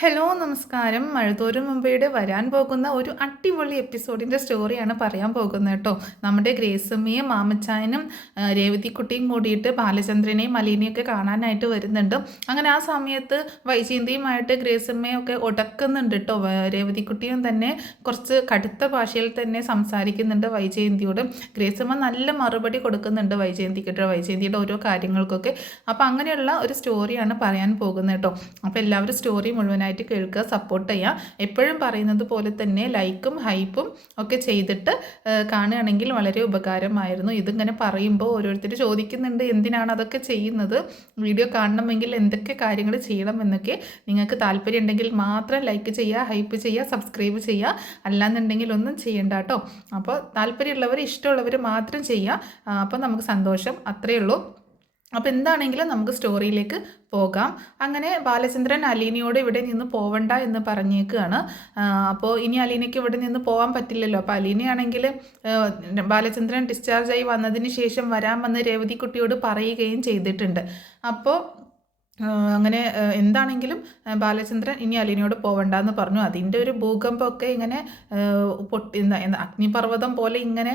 Hello നമസ്കാരം. മഴതോരും മുമ്പയുടെ വരാൻ പോകുന്ന ഒരു അടിപൊളി എപ്പിസോഡിൻ്റെ സ്റ്റോറിയാണ് പറയാൻ പോകുന്നത് കേട്ടോ. നമ്മുടെ ഗ്രേസമ്മയും മാമച്ചായനും രേവതിക്കുട്ടിയും കൂടിയിട്ട് ബാലചന്ദ്രനെയും മലീനെയൊക്കെ കാണാനായിട്ട് വരുന്നുണ്ട്. അങ്ങനെ ആ സമയത്ത് വൈജയന്തിയുമായിട്ട് ഗ്രേസമ്മയൊക്കെ ഉടക്കുന്നുണ്ട് കേട്ടോ. രേവതിക്കുട്ടിയും തന്നെ കുറച്ച് കടുത്ത ഭാഷയിൽ തന്നെ സംസാരിക്കുന്നുണ്ട് വൈജയന്തിയോട്. ഗ്രേസമ്മ നല്ല മറുപടി കൊടുക്കുന്നുണ്ട് വൈജയന്തിയുടെ ഓരോ കാര്യങ്ങൾക്കൊക്കെ. അപ്പോൾ അങ്ങനെയുള്ള ഒരു സ്റ്റോറിയാണ് പറയാൻ പോകുന്നത് കേട്ടോ. അപ്പോൾ എല്ലാവരും സ്റ്റോറി മുഴുവനായിട്ട് കേൾക്കുക, സപ്പോർട്ട് ചെയ്യുക. എപ്പോഴും പറയുന്നത് പോലെ തന്നെ ലൈക്കും ഹൈപ്പും ഒക്കെ ചെയ്തിട്ട് കാണുകയാണെങ്കിൽ വളരെ ഉപകാരമായിരുന്നു. ഇതിങ്ങനെ പറയുമ്പോൾ ഓരോരുത്തർ ചോദിക്കുന്നുണ്ട് എന്തിനാണ് അതൊക്കെ ചെയ്യുന്നത്, വീഡിയോ കാണണമെങ്കിൽ എന്തൊക്കെ കാര്യങ്ങൾ ചെയ്യണം എന്നൊക്കെ. നിങ്ങൾക്ക് താല്പര്യം ഉണ്ടെങ്കിൽ മാത്രം ലൈക്ക് ചെയ്യുക, ഹൈപ്പ് ചെയ്യുക, സബ്സ്ക്രൈബ് ചെയ്യുക. അല്ലാന്നുണ്ടെങ്കിൽ ഒന്നും ചെയ്യണ്ട കേട്ടോ. അപ്പോൾ താല്പര്യമുള്ളവർ, ഇഷ്ടമുള്ളവർ മാത്രം ചെയ്യുക. അപ്പോൾ നമുക്ക് സന്തോഷം, അത്രയേ ഉള്ളൂ. അപ്പോൾ എന്താണെങ്കിലും നമുക്ക് സ്റ്റോറിയിലേക്ക് പോകാം. അങ്ങനെ ബാലചന്ദ്രൻ അലീനയോട് ഇവിടെ നിന്ന് പോവണ്ട എന്ന് പറഞ്ഞേക്കുകയാണ്. അപ്പോൾ ഇനി അലീനയ്ക്ക് ഇവിടെ നിന്ന് പോകാൻ പറ്റില്ലല്ലോ. അപ്പോൾ അലീനയാണെങ്കിൽ ബാലചന്ദ്രൻ ഡിസ്ചാർജ് ആയി വന്നതിന് ശേഷം വരാമെന്ന് രേവതിക്കുട്ടിയോട് പറയുകയും ചെയ്തിട്ടുണ്ട്. അപ്പോൾ അങ്ങനെ എന്താണെങ്കിലും ബാലചന്ദ്രൻ ഇനി അലീനയോട് പോവണ്ടെന്ന് പറഞ്ഞു. അതിൻ്റെ ഒരു ഭൂകമ്പമൊക്കെ ഇങ്ങനെ പൊട്ടി അഗ്നിപർവ്വതം പോലെ ഇങ്ങനെ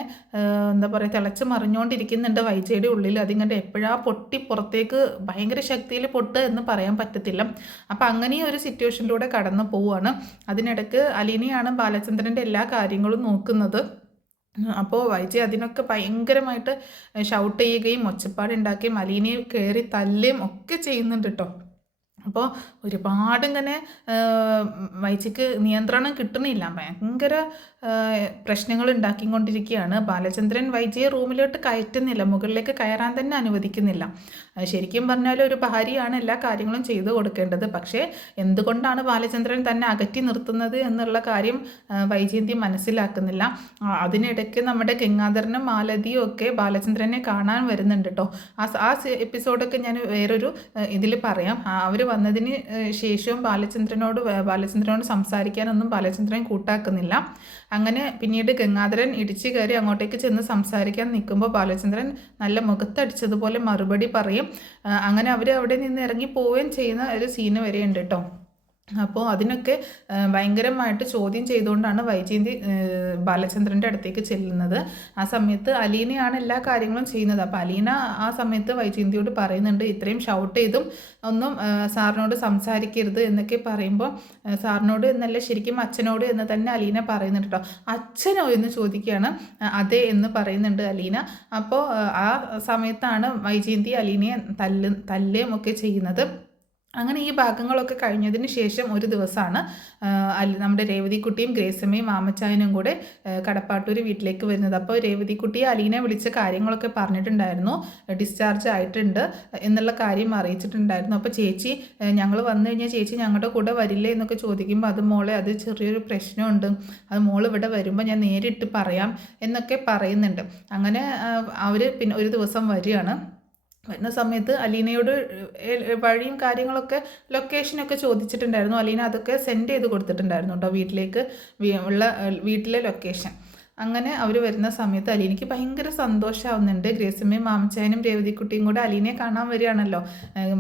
എന്താ പറയുക തിളച്ച് മറിഞ്ഞുകൊണ്ടിരിക്കുന്നുണ്ട് വൈജയുടെ ഉള്ളിൽ. അതിങ്ങനെ എപ്പോഴാ പൊട്ടി പുറത്തേക്ക് ഭയങ്കര ശക്തിയിൽ പൊട്ടുക എന്ന് പറയാൻ പറ്റത്തില്ല. അപ്പം അങ്ങനെ ഒരു സിറ്റുവേഷനിലൂടെ കടന്നു പോവുകയാണ്. അതിനിടയ്ക്ക് അലീനയാണ് ബാലചന്ദ്രൻ്റെ എല്ലാ കാര്യങ്ങളും നോക്കുന്നത്. അപ്പോൾ വൈജയ് അതിനൊക്കെ ഭയങ്കരമായിട്ട് ഷൗട്ട് ചെയ്യുകയും ഒച്ചപ്പാടുണ്ടാക്കുകയും അലീനയെ കയറി തല്ലുകയും ഒക്കെ ചെയ്യുന്നുണ്ട് കേട്ടോ. അപ്പോൾ ഒരുപാട് ഇങ്ങനെ വൈജയ്ക്ക് നിയന്ത്രണം കിട്ടുന്നില്ല, ഭയങ്കര പ്രശ്നങ്ങൾ ഉണ്ടാക്കിക്കൊണ്ടിരിക്കുകയാണ്. ബാലചന്ദ്രൻ വൈജയെ റൂമിലോട്ട് കയറ്റുന്നില്ല, മുകളിലേക്ക് കയറാൻ തന്നെ അനുവദിക്കുന്നില്ല. ശരിക്കും പറഞ്ഞാൽ ഒരു ഭാര്യയാണ് എല്ലാ കാര്യങ്ങളും ചെയ്തു കൊടുക്കേണ്ടത്. പക്ഷേ എന്തുകൊണ്ടാണ് ബാലചന്ദ്രൻ തന്നെ അകറ്റി നിർത്തുന്നത് എന്നുള്ള കാര്യം വൈജയന്തി മനസ്സിലാക്കുന്നില്ല. അതിനിടയ്ക്ക് നമ്മുടെ ഗംഗാധരനും മാലതിയും ഒക്കെ ബാലചന്ദ്രനെ കാണാൻ വരുന്നുണ്ട് കേട്ടോ. ആ എപ്പിസോഡൊക്കെ ഞാൻ വേറൊരു ഇതിൽ പറയാം. അവർ വന്നതിന് ശേഷവും ബാലചന്ദ്രനോട് സംസാരിക്കാനൊന്നും ബാലചന്ദ്രൻ കൂട്ടാക്കുന്നില്ല. അങ്ങനെ പിന്നീട് ഗംഗാധരൻ ഇടിച്ചു കയറി അങ്ങോട്ടേക്ക് ചെന്ന് സംസാരിക്കാൻ നിൽക്കുമ്പോൾ ബാലചന്ദ്രൻ നല്ല മുഖത്തടിച്ചതുപോലെ മറുപടി പറയും. അങ്ങനെ അവർ അവിടെ നിന്ന് ഇറങ്ങി പോവുകയും ചെയ്യുന്ന ഒരു സീന് വരെയുണ്ട് കേട്ടോ. അപ്പോൾ അതിനൊക്കെ ഭയങ്കരമായിട്ട് ചോദ്യം ചെയ്തുകൊണ്ടാണ് വൈജയന്തി ബാലചന്ദ്രൻ്റെ അടുത്തേക്ക് ചെല്ലുന്നത്. ആ സമയത്ത് അലീനയാണ് എല്ലാ കാര്യങ്ങളും ചെയ്യുന്നത്. അപ്പോൾ അലീന ആ സമയത്ത് വൈജയന്തിയോട് പറയുന്നുണ്ട്, ഇത്രയും ഷൗട്ട് ചെയ്തും ഒന്നും സാറിനോട് സംസാരിക്കരുത് എന്നൊക്കെ പറയുമ്പോൾ സാറിനോട് എന്നല്ല ശരിക്കും അച്ഛനോട് എന്ന് തന്നെ അലീന പറയുന്നുണ്ട് കേട്ടോ. അച്ഛനോ എന്ന് ചോദിക്കുകയാണ്. അതെ എന്ന് പറയുന്നുണ്ട് അലീന. അപ്പോൾ ആ സമയത്താണ് വൈജയന്തി അലീനയെ തല്ലുകയും ഒക്കെ ചെയ്യുന്നത്. അങ്ങനെ ഈ ഭാഗങ്ങളൊക്കെ കഴിഞ്ഞതിന് ശേഷം ഒരു ദിവസമാണ് നമ്മുടെ രേവതിക്കുട്ടിയും ഗ്രേസമ്മയും മാമച്ചായനും കൂടെ കടപ്പാട്ടൂർ വീട്ടിലേക്ക് വരുന്നത്. അപ്പോൾ രേവതിക്കുട്ടിയെ അലീനെ വിളിച്ച കാര്യങ്ങളൊക്കെ പറഞ്ഞിട്ടുണ്ടായിരുന്നു, ഡിസ്ചാർജ് ആയിട്ടുണ്ട് എന്നുള്ള കാര്യം അറിയിച്ചിട്ടുണ്ടായിരുന്നു. അപ്പോൾ ചേച്ചി ഞങ്ങൾ വന്നു കഴിഞ്ഞാൽ ചേച്ചി ഞങ്ങളുടെ കൂടെ വരില്ലേ എന്നൊക്കെ ചോദിക്കുമ്പോൾ അത് മോളെ അത് ചെറിയൊരു പ്രശ്നമുണ്ട്, അത് മോൾ ഇവിടെ വരുമ്പോൾ ഞാൻ നേരിട്ട് പറയാം എന്നൊക്കെ പറയുന്നുണ്ട്. അങ്ങനെ അവർ പിന്നെ ഒരു ദിവസം വരികയാണ്. വരുന്ന സമയത്ത് അലീനയോട് വഴിയും കാര്യങ്ങളൊക്കെ ലൊക്കേഷനൊക്കെ ചോദിച്ചിട്ടുണ്ടായിരുന്നു. അലീന അതൊക്കെ സെൻഡ് ചെയ്ത് കൊടുത്തിട്ടുണ്ടായിരുന്നു കേട്ടോ, വീട്ടിലേക്ക് വീട്ടിലെ ലൊക്കേഷൻ. അങ്ങനെ അവർ വരുന്ന സമയത്ത് അലീനയ്ക്ക് ഭയങ്കര സന്തോഷമാവുന്നുണ്ട്. ഗ്രേസമ്മയും മാമച്ചായനും രേവതിക്കുട്ടിയും കൂടെ അലീനയെ കാണാൻ വരികയാണല്ലോ,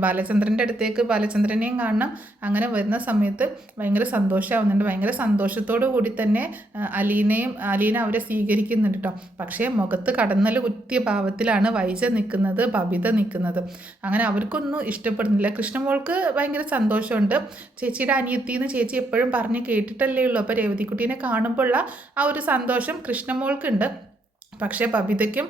ബാലചന്ദ്രൻ്റെ അടുത്തേക്ക് ബാലചന്ദ്രനെയും കാണണം. അങ്ങനെ വരുന്ന സമയത്ത് ഭയങ്കര സന്തോഷമാവുന്നുണ്ട്. ഭയങ്കര സന്തോഷത്തോടു കൂടി തന്നെ അലീന അവരെ സ്വീകരിക്കുന്നുണ്ട് കേട്ടോ. പക്ഷേ മുഖത്ത് കടന്നൽ കുത്തിയ ഭാവത്തിലാണ് വൈജ നിൽക്കുന്നത്, ബബിത നിൽക്കുന്നത്. അങ്ങനെ അവർക്കൊന്നും ഇഷ്ടപ്പെടുന്നില്ല. കൃഷ്ണമോൾക്ക് ഭയങ്കര സന്തോഷമുണ്ട്. ചേച്ചിയുടെ അനിയത്തിന്ന് ചേച്ചി എപ്പോഴും പറഞ്ഞ് കേട്ടിട്ടല്ലേ ഉള്ളൂ. അപ്പോൾ രേവതിക്കുട്ടീനെ കാണുമ്പോഴുള്ള ആ ഒരു സന്തോഷം കൃഷ്ണമോൾക്കുണ്ട്. പക്ഷേ ബബിതയ്ക്കും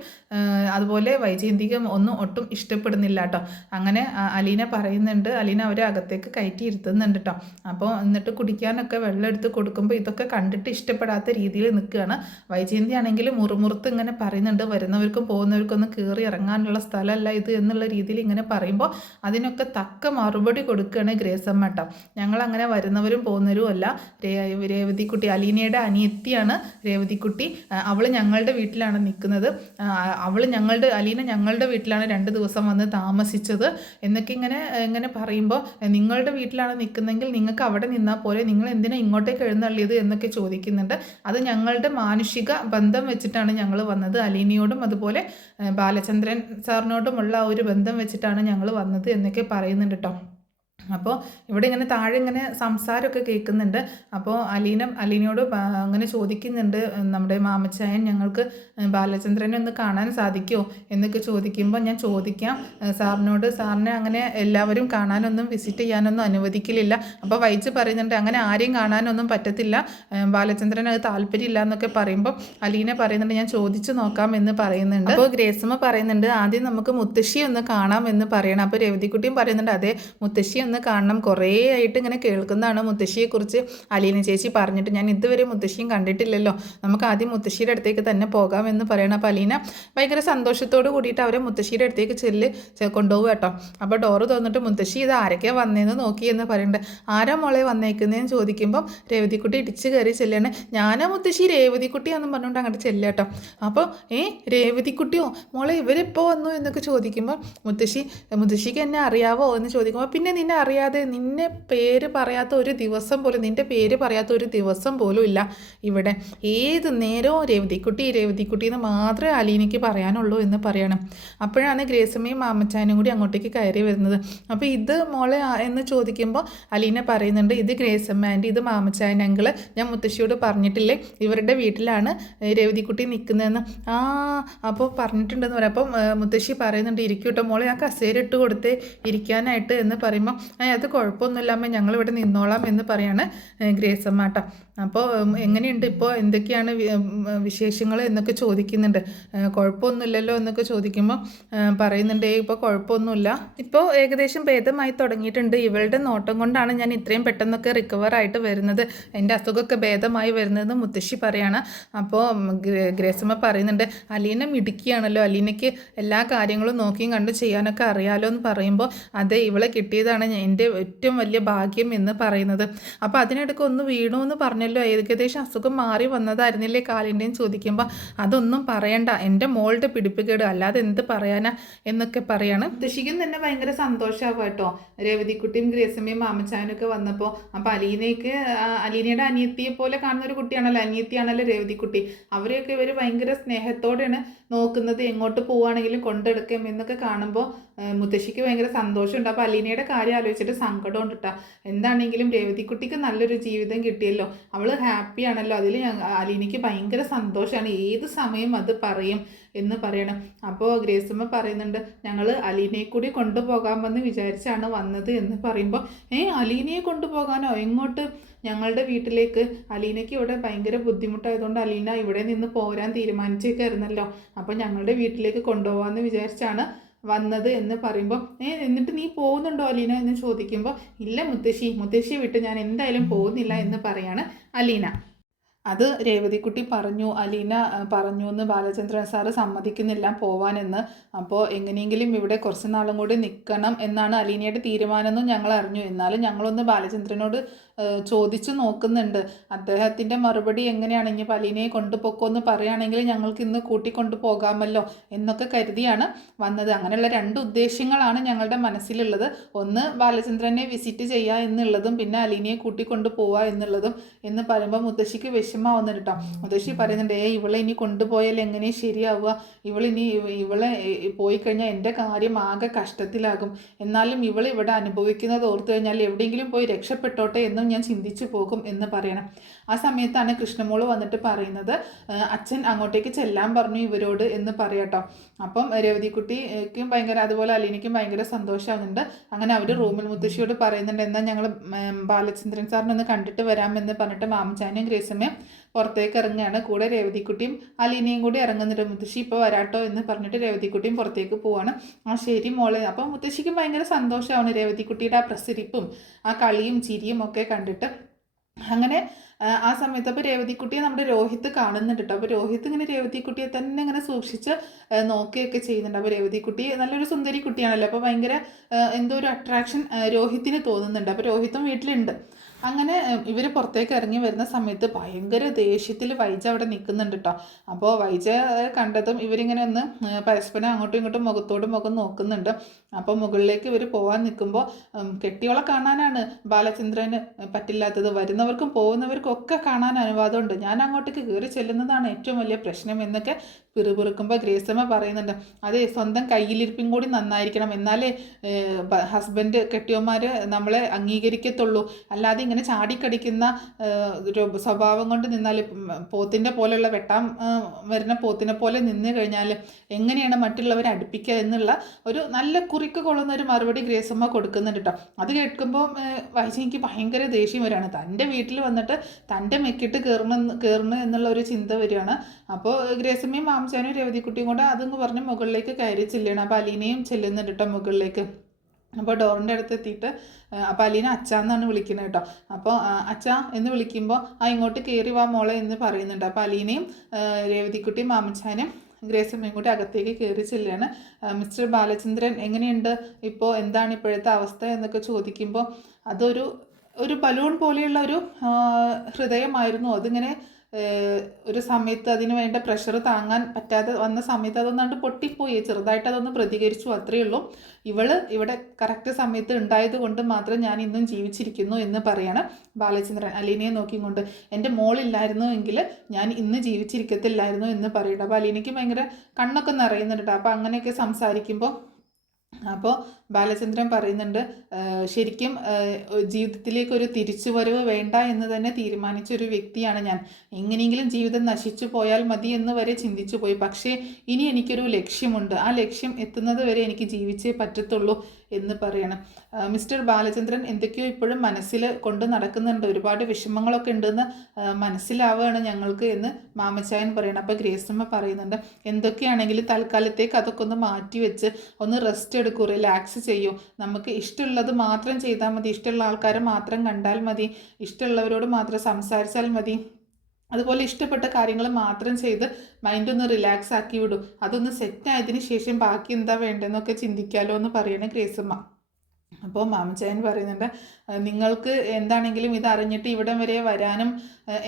അതുപോലെ വൈജയന്തിക്കും ഒന്നും ഒട്ടും ഇഷ്ടപ്പെടുന്നില്ല കേട്ടോ. അങ്ങനെ അലീന പറയുന്നുണ്ട്, അലീന അവരെ അകത്തേക്ക് കയറ്റി ഇരുത്തുന്നുണ്ട് കേട്ടോ. അപ്പോൾ എന്നിട്ട് കുടിക്കാനൊക്കെ വെള്ളം എടുത്ത് കൊടുക്കുമ്പോൾ ഇതൊക്കെ കണ്ടിട്ട് ഇഷ്ടപ്പെടാത്ത രീതിയിൽ നിൽക്കുകയാണ്. വൈജയന്തി ആണെങ്കിൽ മുറുമുറുത്ത് ഇങ്ങനെ പറയുന്നുണ്ട്, വരുന്നവർക്കും പോകുന്നവർക്കൊന്നും കയറി ഇറങ്ങാനുള്ള സ്ഥലമല്ല ഇത് എന്നുള്ള രീതിയിൽ ഇങ്ങനെ പറയുമ്പോൾ അതിനൊക്കെ തക്ക മറുപടി കൊടുക്കുകയാണ് ഗ്രേസമ്മ കേട്ടോ. ഞങ്ങളങ്ങനെ വരുന്നവരും പോകുന്നവരും അല്ല. രേവതിക്കുട്ടി അലീനയുടെ അനിയത്തിയാണ് രേവതിക്കുട്ടി. അവൾ ഞങ്ങളുടെ വീട്ടിലാണ് നിൽക്കുന്നത്. അലീന ഞങ്ങളുടെ വീട്ടിലാണ് 2 ദിവസം വന്ന് താമസിച്ചത് എന്നൊക്കെ ഇങ്ങനെ പറയുമ്പോൾ നിങ്ങളുടെ വീട്ടിലാണ് നിൽക്കുന്നതെങ്കിൽ നിങ്ങൾക്ക് അവിടെ നിന്നാൽ പോലെ, നിങ്ങൾ എന്തിനാ ഇങ്ങോട്ടേക്ക് എഴുന്നള്ളിയത് എന്നൊക്കെ ചോദിക്കുന്നുണ്ട്. അത് ഞങ്ങളുടെ മാനുഷിക ബന്ധം വെച്ചിട്ടാണ് ഞങ്ങൾ വന്നത്. അലീനയോടും അതുപോലെ ബാലചന്ദ്രൻ സാറിനോടുമുള്ള ഒരു ബന്ധം വെച്ചിട്ടാണ് ഞങ്ങൾ വന്നത് എന്നൊക്കെ പറയുന്നുണ്ട് കേട്ടോ. അപ്പോൾ ഇവിടെ ഇങ്ങനെ താഴെ ഇങ്ങനെ സംസാരമൊക്കെ കേൾക്കുന്നുണ്ട്. അപ്പോൾ അലീനയോട് അങ്ങനെ ചോദിക്കുന്നുണ്ട്, നമ്മുടെ മാമച്ചായൻ ഞങ്ങൾക്ക് ബാലചന്ദ്രനെ ഒന്ന് കാണാൻ സാധിക്കുമോ എന്നൊക്കെ ചോദിക്കുമ്പോൾ, ഞാൻ ചോദിക്കാം സാറിനോട്, സാറിനെ അങ്ങനെ എല്ലാവരും കാണാനൊന്നും വിസിറ്റ് ചെയ്യാനൊന്നും അനുവദിക്കലില്ല. അപ്പോൾ വൈജ് പറയുന്നുണ്ട് അങ്ങനെ ആരെയും കാണാനൊന്നും പറ്റത്തില്ല, ബാലചന്ദ്രന് അത് താല്പര്യമില്ല എന്നൊക്കെ പറയുമ്പോൾ അലീന പറയുന്നുണ്ട് ഞാൻ ചോദിച്ചു നോക്കാം എന്ന് പറയുന്നുണ്ട്. അപ്പോൾ ഗ്രേസമ്മ പറയുന്നുണ്ട് ആദ്യം നമുക്ക് മുത്തശ്ശി ഒന്ന് കാണാം എന്ന് പറയണം. അപ്പോൾ രവതിക്കുട്ടിയും പറയുന്നുണ്ട് അതെ, മുത്തശ്ശി ഒന്ന് കാണണം, കുറേ ആയിട്ട് ഇങ്ങനെ കേൾക്കുന്നതാണ് മുത്തശ്ശിയെക്കുറിച്ച് അലീന ചേച്ചി പറഞ്ഞിട്ട്, ഞാൻ ഇതുവരെ മുത്തശ്ശിയും കണ്ടിട്ടില്ലല്ലോ, നമുക്ക് ആദ്യം മുത്തശ്ശിയുടെ അടുത്തേക്ക് തന്നെ പോകാമെന്ന് പറയണം. അപ്പോൾ അലീന ഭയങ്കര സന്തോഷത്തോട് കൂടിയിട്ട് അവരെ മുത്തശ്ശിയുടെ അടുത്തേക്ക് കൊണ്ടുപോകും കേട്ടോ. അപ്പോൾ ഡോറ് തുറന്നിട്ട് മുത്തശ്ശി ഇത് ആരൊക്കെയാണ് വന്നതെന്ന് നോക്കിയെന്ന് പറയുന്നുണ്ട്. ആരാ മോളെ വന്നേക്കുന്നതെന്ന് ചോദിക്കുമ്പോൾ രേവതിക്കുട്ടി ഇടിച്ച് കയറി ചെല്ലാണ്. ഞാനാ മുത്തശ്ശി രേവതിക്കുട്ടിയാണെന്ന് പറഞ്ഞുകൊണ്ട് അങ്ങോട്ട് ചെല്ലുക കേട്ടോ. അപ്പോൾ രേവതിക്കുട്ടിയോ മോളെ ഇവരെപ്പോൾ വന്നു എന്നൊക്കെ ചോദിക്കുമ്പോൾ മുത്തശ്ശിക്ക് എന്നെ അറിയാവോ എന്ന് ചോദിക്കുമ്പോൾ പിന്നെ നിന്നെ അറിയാതെ, നിന്നെ പേര് പറയാത്ത ഒരു ദിവസം പോലും, നിൻ്റെ പേര് പറയാത്ത ഒരു ദിവസം പോലും ഇല്ല ഇവിടെ, ഏത് നേരവും രേവതിക്കുട്ടി എന്ന് മാത്രമേ അലീനയ്ക്ക് പറയാനുള്ളൂ എന്ന് പറയണം. അപ്പോഴാണ് ഗ്രേസമ്മയും മാമച്ചാനും കൂടി അങ്ങോട്ടേക്ക് കയറി വരുന്നത്. അപ്പോൾ ഇത് മോളെ എന്ന് ചോദിക്കുമ്പോൾ അലീന പറയുന്നുണ്ട് ഇത് ഗ്രേസമ്മ ആൻറ്റി, ഇത് മാമച്ചായൻ അങ്കിള്, ഞാൻ മുത്തശ്ശിയോട് പറഞ്ഞിട്ടില്ലേ ഇവരുടെ വീട്ടിലാണ് രേവതിക്കുട്ടി നിൽക്കുന്നതെന്ന്. അപ്പോൾ പറഞ്ഞിട്ടുണ്ടെന്ന് പറയാം. അപ്പം മുത്തശ്ശി പറയുന്നുണ്ട് ഇരിക്കൂട്ടോ മോളെ, ആ കസേര ഇട്ട് കൊടുത്തേ ഇരിക്കാനായിട്ട് എന്ന് പറയുമ്പോൾ അത് കുഴപ്പമൊന്നുമില്ലാമേ ഞങ്ങളിവിടെ നിന്നോളാം എന്ന് പറയാണ് ഗ്രേസമ്മ കേട്ടോ. അപ്പോൾ എങ്ങനെയുണ്ട് ഇപ്പോൾ, എന്തൊക്കെയാണ് വിശേഷങ്ങൾ എന്നൊക്കെ ചോദിക്കുന്നുണ്ട്. കുഴപ്പമൊന്നുമില്ലല്ലോ എന്നൊക്കെ ചോദിക്കുമ്പോൾ പറയുന്നുണ്ട് ഇപ്പോൾ കുഴപ്പമൊന്നുമില്ല, ഇപ്പോൾ ഏകദേശം ഭേദമായി തുടങ്ങിയിട്ടുണ്ട്, ഇവളുടെ നോട്ടം കൊണ്ടാണ് ഞാൻ ഇത്രയും പെട്ടെന്നൊക്കെ റിക്കവർ ആയിട്ട് വരുന്നത്, എൻ്റെ അസുഖമൊക്കെ ഭേദമായി വരുന്നത് മുത്തശ്ശി പറയാണ്. അപ്പോൾ ഗ്രേസമ്മ പറയുന്നുണ്ട് അലീന മിടുക്കിയാണല്ലോ, അലീനയ്ക്ക് എല്ലാ കാര്യങ്ങളും നോക്കിയും കണ്ടു ചെയ്യാനൊക്കെ അറിയാലോ എന്ന് പറയുമ്പോൾ അതെ, ഇവളെ കിട്ടിയതാണ് എൻ്റെ ഏറ്റവും വലിയ ഭാഗ്യം എന്ന് പറയുന്നത്. അപ്പോൾ അതിനിടയ്ക്ക് ഒന്ന് വീണു എന്ന് പറഞ്ഞല്ലോ, ഏകദേശം അസുഖം മാറി വന്നതായിരുന്നില്ലേ കാലിൻ്റെയും ചോദിക്കുമ്പോൾ അതൊന്നും പറയണ്ട, എൻ്റെ മോളുടെ പിടിപ്പുകേട്, അല്ലാതെ എന്ത് പറയാനാ എന്നൊക്കെ പറയാണ്. മുത്തശ്ശിക്കും തന്നെ ഭയങ്കര സന്തോഷമാവും കേട്ടോ, രേവതിക്കുട്ടിയും ഗ്രേസമ്മയും മാമച്ചാനൊക്കെ വന്നപ്പോൾ. അപ്പോൾ അലീനയുടെ അനിയത്തിയെ പോലെ കാണുന്ന ഒരു കുട്ടിയാണല്ലോ, അനിയത്തിയാണല്ലോ രേവതിക്കുട്ടി, അവരെയൊക്കെ ഇവർ ഭയങ്കര സ്നേഹത്തോടെയാണ് നോക്കുന്നത്, എങ്ങോട്ട് പോവുകയാണെങ്കിലും കൊണ്ടെടുക്കാം എന്നൊക്കെ കാണുമ്പോൾ മുത്തശ്ശിക്ക് ഭയങ്കര സന്തോഷമുണ്ട്. അപ്പോൾ അലീനയുടെ കാര്യം ആലോചിച്ചിട്ട് സങ്കടം ഉണ്ട് കേട്ടോ. എന്താണെങ്കിലും രേവതിക്കുട്ടിക്ക് നല്ലൊരു ജീവിതം കിട്ടിയല്ലോ, അവൾ ഹാപ്പിയാണല്ലോ, അതിൽ അലീനയ്ക്ക് ഭയങ്കര സന്തോഷമാണ്, ഏത് സമയം അത് പറയും എന്ന് പറയണം. അപ്പോൾ ഗ്രേസമ്മ പറയുന്നുണ്ട് ഞങ്ങൾ അലീനയെ കൂടി കൊണ്ടുപോകാമെന്ന് വിചാരിച്ചാണ് വന്നത് എന്ന് പറയുമ്പോൾ അലീനയെ കൊണ്ടുപോകാനോ, എങ്ങോട്ട്? ഞങ്ങളുടെ വീട്ടിലേക്ക്. അലീനയ്ക്ക് ഇവിടെ ഭയങ്കര ബുദ്ധിമുട്ടായതുകൊണ്ട് അലീന ഇവിടെ നിന്ന് പോരാൻ തീരുമാനിച്ചേക്കായിരുന്നല്ലോ, അപ്പോൾ ഞങ്ങളുടെ വീട്ടിലേക്ക് കൊണ്ടുപോകാമെന്ന് വിചാരിച്ചാണ് വന്നത് എന്ന് പറയുമ്പോൾ എന്നിട്ട് നീ പോകുന്നുണ്ടോ അലീന എന്ന് ചോദിക്കുമ്പോൾ ഇല്ല മുത്തശ്ശി വിട്ട് ഞാൻ എന്തായാലും പോകുന്നില്ല എന്ന് പറയാണ് അലീന. അത് രേവതിക്കുട്ടി പറഞ്ഞു, അലീന പറഞ്ഞു എന്ന് ബാലചന്ദ്രൻ സാറ് സമ്മതിക്കുന്നില്ല പോവാനെന്ന്. അപ്പോൾ എങ്ങനെയെങ്കിലും ഇവിടെ കുറച്ച് നാളും കൂടി നിൽക്കണം എന്നാണ് അലീനയുടെ തീരുമാനമെന്നും ഞങ്ങൾ അറിഞ്ഞു. എന്നാലും ഞങ്ങളൊന്ന് ബാലചന്ദ്രനോട് ചോദിച്ചു നോക്കുന്നുണ്ട്, അദ്ദേഹത്തിൻ്റെ മറുപടി എങ്ങനെയാണ്, ഇനി അലീനയെ കൊണ്ടുപോക്കോന്ന് പറയുകയാണെങ്കിൽ ഞങ്ങൾക്ക് ഇന്ന് കൂട്ടിക്കൊണ്ടു പോകാമല്ലോ എന്നൊക്കെ കരുതിയാണ് വന്നത്. അങ്ങനെയുള്ള രണ്ട് ഉദ്ദേശ്യങ്ങളാണ് ഞങ്ങളുടെ മനസ്സിലുള്ളത്, ഒന്ന് ബാലചന്ദ്രനെ വിസിറ്റ് ചെയ്യുക എന്നുള്ളതും പിന്നെ അലീനയെ കൂട്ടിക്കൊണ്ടു പോവുക എന്നുള്ളതും. എന്ന് പറയുമ്പോൾ മുത്തശ്ശിക്ക് വിഷമാവുന്നുണ്ട് കേട്ടോ. മുത്തശ്ശി പറയുന്നുണ്ട് ഇവളെ ഇനി കൊണ്ടുപോയാൽ എങ്ങനെ ശരിയാവുക, ഇവളെ പോയി കഴിഞ്ഞാൽ എൻ്റെ കാര്യം ആകെ കഷ്ടത്തിലാകും, എന്നാലും ഇവിടെ അനുഭവിക്കുന്നത് ഓർത്തു കഴിഞ്ഞാൽ എവിടെയെങ്കിലും പോയി രക്ഷപ്പെട്ടോട്ടെ എന്നും ഞാൻ ചിന്തിച്ചു പോകും എന്ന് പറയണം. ആ സമയത്താണ് കൃഷ്ണമോള് വന്നിട്ട് പറയുന്നത് അച്ഛൻ അങ്ങോട്ടേക്ക് ചെല്ലാൻ പറഞ്ഞു ഇവരോട് എന്ന് പറയട്ടോ. അപ്പം രവതിക്കുട്ടിക്കും ഭയങ്കര, അതുപോലെ അലീനയ്ക്കും ഭയങ്കര സന്തോഷമാവുന്നുണ്ട്. അങ്ങനെ അവർ റൂമിൽ മുത്തശ്ശിയോട് പറയുന്നുണ്ട് എന്നാൽ ഞങ്ങൾ ബാലചന്ദ്രൻ സാറിനൊന്ന് കണ്ടിട്ട് വരാമെന്ന് പറഞ്ഞിട്ട് മാമച്ചാനും ഗ്രേസമ്മയും പുറത്തേക്ക് ഇറങ്ങുകയാണ്. കൂടെ രവതിക്കുട്ടിയും അലീനയും കൂടി ഇറങ്ങുന്നുണ്ട്. മുത്തശ്ശി ഇപ്പോൾ വരാട്ടോ എന്ന് പറഞ്ഞിട്ട് രവതിക്കുട്ടിയും പുറത്തേക്ക് പോവാണ്. ശരി മോളെ. അപ്പം മുത്തശ്ശിക്കും ഭയങ്കര സന്തോഷമാണ് രവതിക്കുട്ടിയുടെ ആ പ്രസരിപ്പും ആ കളിയും ചിരിയും ഒക്കെ കണ്ടിട്ട്. അങ്ങനെ ആ സമയത്ത് അപ്പോൾ രേവതിക്കുട്ടിയെ നമ്മുടെ രോഹിത്ത് കാണുന്നുണ്ട് കേട്ടോ. അപ്പോൾ രോഹിത്ത് ഇങ്ങനെ രേവതിക്കുട്ടിയെ തന്നെ ഇങ്ങനെ സൂക്ഷിച്ച് നോക്കുകയൊക്കെ ചെയ്യുന്നുണ്ട്. അപ്പോൾ രേവതിക്കുട്ടി നല്ലൊരു സുന്ദരി കുട്ടിയാണല്ലോ, അപ്പോൾ ഭയങ്കര എന്തോ ഒരു അട്രാക്ഷൻ രോഹിത്തിന് തോന്നുന്നുണ്ട്. അപ്പോൾ രോഹിത്തും വീട്ടിലുണ്ട്. അങ്ങനെ ഇവർ പുറത്തേക്ക് ഇറങ്ങി വരുന്ന സമയത്ത് ഭയങ്കര ദേഷ്യത്തിൽ വൈജ അവിടെ നിൽക്കുന്നുണ്ട് കേട്ടോ. അപ്പോൾ വൈജ കണ്ടതും ഇവരിങ്ങനെ ഒന്ന് പരസ്പരം അങ്ങോട്ടും ഇങ്ങോട്ടും മുഖത്തോട് മുഖം നോക്കുന്നുണ്ട്. അപ്പോൾ മുകളിലേക്ക് ഇവർ പോകാൻ നിൽക്കുമ്പോൾ കെട്ടിയോളെ കാണാനാണ് ബാലചന്ദ്രന് പറ്റില്ലാത്തത്, വരുന്നവർക്കും പോകുന്നവർക്കും ഒക്കെ കാണാൻ അനുവാദമുണ്ട്, ഞാൻ അങ്ങോട്ടേക്ക് കയറി ചെല്ലുന്നതാണ് ഏറ്റവും വലിയ പ്രശ്നം എന്നൊക്കെ പിറുപിറുക്കുമ്പോൾ ഗ്രേസമ്മ പറയുന്നുണ്ട്. അതെ, സ്വന്തം കയ്യിലിരിപ്പും കൂടി നന്നായിരിക്കണം, എന്നാലേ ഹസ്ബൻഡ് കെട്ടിയോന്മാർ നമ്മളെ അംഗീകരിക്കത്തുള്ളൂ, അല്ലാതെ ഇങ്ങനെ ചാടിക്കടിക്കുന്ന ഒരു സ്വഭാവം കൊണ്ട് നിന്നാൽ പോത്തിൻ്റെ പോലെയുള്ള വെട്ടാൻ വരുന്ന പോത്തിനെ പോലെ നിന്ന് കഴിഞ്ഞാൽ എങ്ങനെയാണ് മറ്റുള്ളവരെ അടുപ്പിക്കുക എന്നുള്ള ഒരു നല്ല കുറിക്ക് കൊള്ളുന്ന ഒരു മറുപടി ഗ്രേസമ്മ കൊടുക്കുന്നുണ്ട് കേട്ടോ. അത് കേൾക്കുമ്പോൾ വൈജയ്ക്ക് ഭയങ്കര ദേഷ്യം വരികയാണ്. തൻ്റെ വീട്ടിൽ വന്നിട്ട് തൻ്റെ മെക്കിട്ട് കയറണം എന്നുള്ള ഒരു ചിന്ത വരികയാണ്. അപ്പോൾ ഗ്രേസമ്മയും മാംചാനും രേവതിക്കുട്ടിയും കൂടെ അതെന്ന് പറഞ്ഞ് മുകളിലേക്ക് കയറി ചെല്ലുകയാണ്. അപ്പോൾ അലീനയും ചെല്ലുന്നുണ്ട് കേട്ടോ മുകളിലേക്ക്. അപ്പോൾ ഡോറിൻ്റെ അടുത്ത് എത്തിയിട്ട് അപ്പോൾ അലീന അച്ഛ എന്നാണ് വിളിക്കുന്നത് കേട്ടോ. അപ്പോൾ അച്ഛ എന്ന് വിളിക്കുമ്പോൾ ഇങ്ങോട്ട് കയറി വാ മോളെ എന്ന് പറയുന്നുണ്ട്. അപ്പോൾ അലീനയും രേവതിക്കുട്ടിയും മാമച്ചാനും ഗ്രേസമ്മയും കൂടി അകത്തേക്ക് കയറി ചെല്ലുകയാണ്. മിസ്റ്റർ ബാലചന്ദ്രൻ എങ്ങനെയുണ്ട് ഇപ്പോൾ, എന്താണ് ഇപ്പോഴത്തെ അവസ്ഥ എന്നൊക്കെ ചോദിക്കുമ്പോൾ ഒരു ബലൂൺ പോലെയുള്ള ഒരു ഹൃദയമായിരുന്നു, അതിങ്ങനെ ഒരു സമയത്ത് അതിന് വേണ്ട പ്രഷർ താങ്ങാൻ പറ്റാതെ വന്ന സമയത്ത് അതൊന്നാണ്ട് പൊട്ടിപ്പോയി, ചെറുതായിട്ട് അതൊന്ന് പ്രതികരിച്ചു, അത്രയേ ഉള്ളൂ. ഇവിടെ കറക്റ്റ് സമയത്ത് ഉണ്ടായത് കൊണ്ട് മാത്രം ഞാൻ ഇന്നും ജീവിച്ചിരിക്കുന്നു എന്ന് പറയാണ് ബാലചന്ദ്രൻ അലീനയെ നോക്കിക്കൊണ്ട്. എൻ്റെ മോളില്ലായിരുന്നു എങ്കിൽ ഞാൻ ഇന്ന് ജീവിച്ചിരിക്കത്തില്ലായിരുന്നു എന്ന് പറയുന്നുണ്ട്. അപ്പോൾ അലീനയ്ക്ക് ഭയങ്കര കണ്ണൊക്കെ നിറയുന്നുണ്ട് കേട്ടോ. അപ്പോൾ അങ്ങനെയൊക്കെ സംസാരിക്കുമ്പോൾ അപ്പോൾ ബാലചന്ദ്രൻ പറയുന്നുണ്ട്, ശരിക്കും ജീവിതത്തിലേക്ക് ഒരു തിരിച്ചുവരവ് വേണ്ട എന്ന് തന്നെ തീരുമാനിച്ചൊരു വ്യക്തിയാണ് ഞാൻ. എങ്ങനെയെങ്കിലും ജീവിതം നശിച്ചു പോയാൽ മതി എന്ന് വരെ ചിന്തിച്ചു പോയി. പക്ഷേ ഇനി എനിക്കൊരു ലക്ഷ്യമുണ്ട്, ആ ലക്ഷ്യം എത്തുന്നത് വരെ എനിക്ക് ജീവിച്ചേ പറ്റത്തുള്ളൂ എന്ന് പറയണം. മിസ്റ്റർ ബാലചന്ദ്രൻ എന്തൊക്കെയോ ഇപ്പോഴും മനസ്സിൽ കൊണ്ട് നടക്കുന്നുണ്ട്, ഒരുപാട് വിഷമങ്ങളൊക്കെ ഉണ്ടെന്ന് മനസ്സിലാവുകയാണ് ഞങ്ങൾക്ക് എന്ന് മാമച്ചായൻ പറയണം. അപ്പോൾ ഗ്രേസമ്മ പറയുന്നുണ്ട്, എന്തൊക്കെയാണെങ്കിലും തൽക്കാലത്തേക്ക് അതൊക്കെ ഒന്ന് മാറ്റി വെച്ച് ഒന്ന് റെസ്റ്റ് എടുക്കൂ, റിലാക്സ് ചെയ്യൂ, നമുക്ക് ഇഷ്ടമുള്ളത് മാത്രം ചെയ്താൽ മതി, ഇഷ്ടമുള്ള ആൾക്കാരെ മാത്രം കണ്ടാൽ മതി, ഇഷ്ടമുള്ളവരോട് മാത്രം സംസാരിച്ചാൽ മതി, അതുപോലെ ഇഷ്ടപ്പെട്ട കാര്യങ്ങൾ മാത്രം ചെയ്ത് മൈൻഡൊന്ന് റിലാക്സ് ആക്കി വിടും, അതൊന്ന് സെറ്റായതിന് ശേഷം ബാക്കി എന്താ വേണ്ടതെന്നൊക്കെ ചിന്തിക്കാമല്ലോ എന്ന് പറയണ ഗ്രേസമ്മ. അപ്പോൾ മാമച്ചായൻ പറയുന്നുണ്ട്, നിങ്ങൾക്ക് എന്താണെങ്കിലും ഇത് അറിഞ്ഞിട്ട് ഇവിടം വരെ വരാനും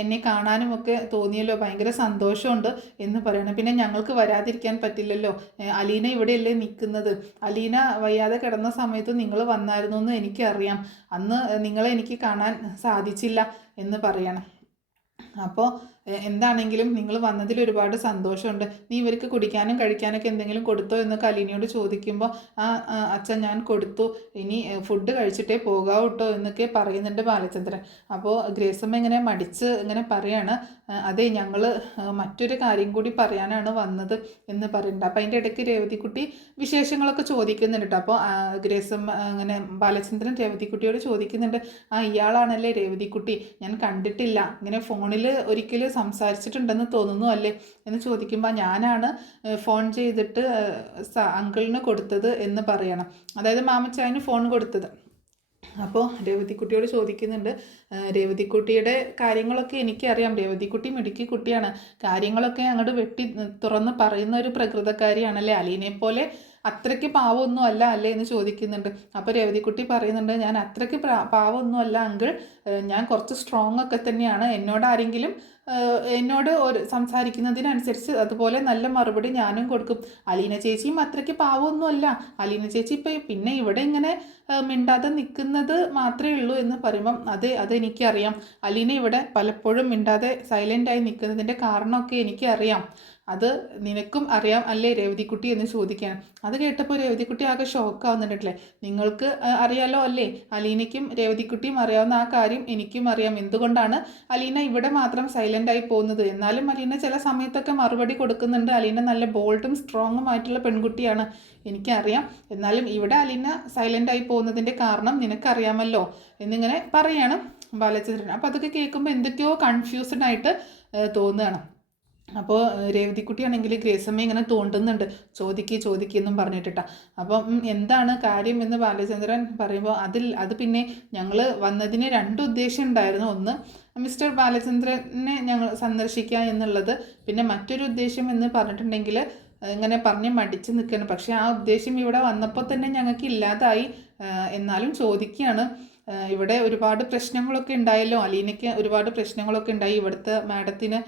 എന്നെ കാണാനും ഒക്കെ തോന്നിയല്ലോ, ഭയങ്കര സന്തോഷമുണ്ട് എന്ന് പറയണം. പിന്നെ ഞങ്ങൾക്ക് വരാതിരിക്കാൻ പറ്റില്ലല്ലോ, അലീന ഇവിടെയല്ലേ നിൽക്കുന്നത്, അലീന വയ്യാതെ കിടന്ന സമയത്ത് നിങ്ങൾ വന്നായിരുന്നു എന്ന് എനിക്കറിയാം, അന്ന് നിങ്ങളെ എനിക്ക് കാണാൻ സാധിച്ചില്ല എന്ന് പറയണം. അപ്പോൾ എന്താണെങ്കിലും നിങ്ങൾ വന്നതിൽ ഒരുപാട് സന്തോഷമുണ്ട്, നീ ഇവർക്ക് കുടിക്കാനും കഴിക്കാനൊക്കെ എന്തെങ്കിലും കൊടുത്തോ എന്നൊക്കെ അലീനയോട് ചോദിക്കുമ്പോൾ അച്ഛൻ ഞാൻ കൊടുത്തു, ഇനി ഫുഡ് കഴിച്ചിട്ടേ പോകാവൂ കേട്ടോ എന്നൊക്കെ പറയുന്നുണ്ട് ബാലചന്ദ്രൻ. അപ്പോൾ ഗ്രേസമ്മ ഇങ്ങനെ മടിച്ച് ഇങ്ങനെ പറയാണ്, അതെ ഞങ്ങൾ മറ്റൊരു കാര്യം കൂടി പറയാനാണ് വന്നത് എന്ന് പറയുന്നുണ്ട്. അപ്പോൾ അതിൻ്റെ ഇടയ്ക്ക് രേവതിക്കുട്ടി വിശേഷങ്ങളൊക്കെ ചോദിക്കുന്നുണ്ട് കേട്ടോ. അപ്പോൾ ഗ്രേസമ്മ അങ്ങനെ ബാലചന്ദ്രൻ രേവതിക്കുട്ടിയോട് ചോദിക്കുന്നുണ്ട്, ഇയാളാണല്ലേ രേവതിക്കുട്ടി, ഞാൻ കണ്ടിട്ടില്ല, ഇങ്ങനെ ഫോണിൽ ഒരിക്കൽ സംസാരിച്ചിട്ടുണ്ടെന്ന് തോന്നുന്നു അല്ലേ എന്ന് ചോദിക്കുമ്പോൾ ഞാനാണ് ഫോൺ ചെയ്തിട്ട് അങ്കിളിന് കൊടുത്തത് എന്ന് പറയണം, അതായത് മാമച്ചായന് ഫോൺ കൊടുത്തത്. അപ്പോൾ രേവതിക്കുട്ടിയോട് ചോദിക്കുന്നുണ്ട്, രേവതിക്കുട്ടിയുടെ കാര്യങ്ങളൊക്കെ എനിക്കറിയാം, രേവതിക്കുട്ടി മിടുക്കി കുട്ടിയാണ്, കാര്യങ്ങളൊക്കെ അങ്ങോട്ട് വെട്ടി തുറന്ന് പറയുന്ന ഒരു പ്രകൃതക്കാരിയാണല്ലേ, അലീനെ പോലെ അത്രയ്ക്ക് പാവമൊന്നും അല്ല അല്ലേ എന്ന് ചോദിക്കുന്നുണ്ട്. അപ്പോൾ രേവതിക്കുട്ടി പറയുന്നുണ്ട്, ഞാൻ അത്രയ്ക്ക് പാവമൊന്നും അല്ല അങ്കിൾ, ഞാൻ കുറച്ച് സ്ട്രോങ് ഒക്കെ തന്നെയാണ്, എന്നോട് ഒരു സംസാരിക്കുന്നതിനനുസരിച്ച് അതുപോലെ നല്ല മറുപടി ഞാനും കൊടുക്കും, അലീന ചേച്ചിയും അത്രയ്ക്ക് പാവമൊന്നുമല്ല, അലീന ചേച്ചി പിന്നെ ഇവിടെ ഇങ്ങനെ മിണ്ടാതെ നിൽക്കുന്നത് മാത്രമേ ഉള്ളൂ എന്ന് പറയുമ്പം അതെനിക്കറിയാം, അലീന ഇവിടെ പലപ്പോഴും മിണ്ടാതെ സൈലൻ്റായി നിൽക്കുന്നതിൻ്റെ കാരണമൊക്കെ എനിക്കറിയാം, അത് നിനക്കും അറിയാം അല്ലേ രേവതിക്കുട്ടി എന്ന് ചോദിക്കുകയാണ്. അത് കേട്ടപ്പോൾ രേവതിക്കുട്ടി ആകെ ഷോക്കാവുന്നുണ്ടല്ലേ, നിങ്ങൾക്ക് അറിയാലോ അല്ലേ, അലീനയ്ക്കും രേവതിക്കുട്ടിയും അറിയാവുന്ന ആ കാര്യം എനിക്കും അറിയാം, എന്തുകൊണ്ടാണ് അലീന ഇവിടെ മാത്രം സൈലൻ്റായി പോകുന്നത്, എന്നാലും അലീന ചില സമയത്തൊക്കെ മറുപടി കൊടുക്കുന്നുണ്ട്, അലീന നല്ല ബോൾഡും സ്ട്രോങ്ങും ആയിട്ടുള്ള പെൺകുട്ടിയാണ് എനിക്കറിയാം, എന്നാലും ഇവിടെ അലീന സൈലൻ്റായി പോകുന്നതിൻ്റെ കാരണം നിനക്കറിയാമല്ലോ എന്നിങ്ങനെ പറയാണ് ബാലചന്ദ്രൻ. അപ്പോൾ അതൊക്കെ കേൾക്കുമ്പോൾ എന്തൊക്കെയോ കൺഫ്യൂസ്ഡ് ആയിട്ട് തോന്നുകയാണ്. അപ്പോൾ രേവതിക്കുട്ടിയാണെങ്കിൽ ഗ്രേസമ്മ ഇങ്ങനെ തോണ്ടുന്നുണ്ട്, ചോദിക്കെന്നും പറഞ്ഞിട്ടാ. അപ്പം എന്താണ് കാര്യം എന്ന് ബാലചന്ദ്രൻ പറയുമ്പോൾ അത് പിന്നെ ഞങ്ങൾ വന്നതിന് 2 ഉദ്ദേശം ഉണ്ടായിരുന്നു, ഒന്ന് മിസ്റ്റർ ബാലചന്ദ്രനെ ഞങ്ങൾ സന്ദർശിക്കുക എന്നുള്ളത്, പിന്നെ മറ്റൊരു ഉദ്ദേശം എന്ന് പറഞ്ഞിട്ടുണ്ടെങ്കിൽ ഇങ്ങനെ പറഞ്ഞ് മടിച്ച് നിൽക്കണം, പക്ഷേ ആ ഉദ്ദേശം ഇവിടെ വന്നപ്പോൾ തന്നെ ഞങ്ങൾക്ക് ഇല്ലാതായി, എന്നാലും ചോദിക്കുകയാണ്, ഇവിടെ ഒരുപാട് പ്രശ്നങ്ങളൊക്കെ ഉണ്ടായല്ലോ, അലീനയ്ക്ക് ഒരുപാട് പ്രശ്നങ്ങളൊക്കെ ഉണ്ടായി. ഇവിടുത്തെ മാഡത്തിന്,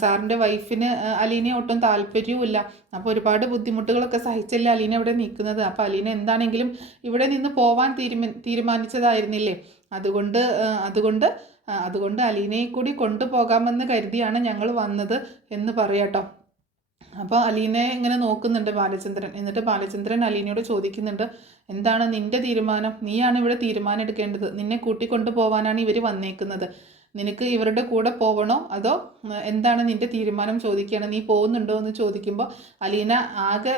സാറിൻ്റെ വൈഫിന് അലീനയെ ഒട്ടും താല്പര്യവുമില്ല. അപ്പോൾ ഒരുപാട് ബുദ്ധിമുട്ടുകളൊക്കെ സഹിച്ചല്ലേ അലീന ഇവിടെ നിൽക്കുന്നത്. അപ്പോൾ അലീന എന്താണെങ്കിലും ഇവിടെ നിന്ന് പോവാൻ തീരുമാനിച്ചതായിരുന്നില്ലേ. അതുകൊണ്ട് അതുകൊണ്ട് അതുകൊണ്ട് അലീനയെ കൂടി കൊണ്ടുപോകാമെന്ന് കരുതിയാണ് ഞങ്ങൾ വന്നത് എന്ന് പറയാട്ടോ. അപ്പോൾ അലീനയെ ഇങ്ങനെ നോക്കുന്നുണ്ട് ബാലചന്ദ്രൻ. എന്നിട്ട് ബാലചന്ദ്രൻ അലീനയോട് ചോദിക്കുന്നുണ്ട്, എന്താണ് നിൻ്റെ തീരുമാനം? നീയാണ് ഇവിടെ തീരുമാനം എടുക്കേണ്ടത്. നിന്നെ കൂട്ടിക്കൊണ്ടു പോകാനാണ് ഇവർ വന്നേക്കുന്നത്. നിനക്ക് ഇവരുടെ കൂടെ പോകണോ അതോ എന്താണ് നിൻ്റെ തീരുമാനം ചോദിക്കുകയാണ്. നീ പോകുന്നുണ്ടോ എന്ന് ചോദിക്കുമ്പോൾ അലീന ആകെ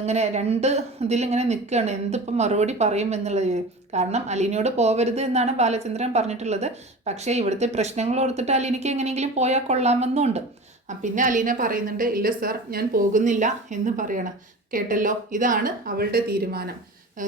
ഇങ്ങനെ രണ്ട് ഇതിലിങ്ങനെ നിൽക്കുകയാണ്, എന്തിപ്പം മറുപടി പറയും എന്നുള്ളത്. കാരണം അലീനയോട് പോകരുത് എന്നാണ് ബാലചന്ദ്രൻ പറഞ്ഞിട്ടുള്ളത്. പക്ഷേ ഇവിടുത്തെ പ്രശ്നങ്ങൾ ഓർത്തിട്ട് അലീനയ്ക്ക് എങ്ങനെയെങ്കിലും പോയാൽ കൊള്ളാമെന്നുണ്ട്. പിന്നെ അലീന പറയുന്നുണ്ട്, ഇല്ല സർ, ഞാൻ പോകുന്നില്ല എന്ന് പറയണം. കേട്ടല്ലോ, ഇതാണ് അവളുടെ തീരുമാനം.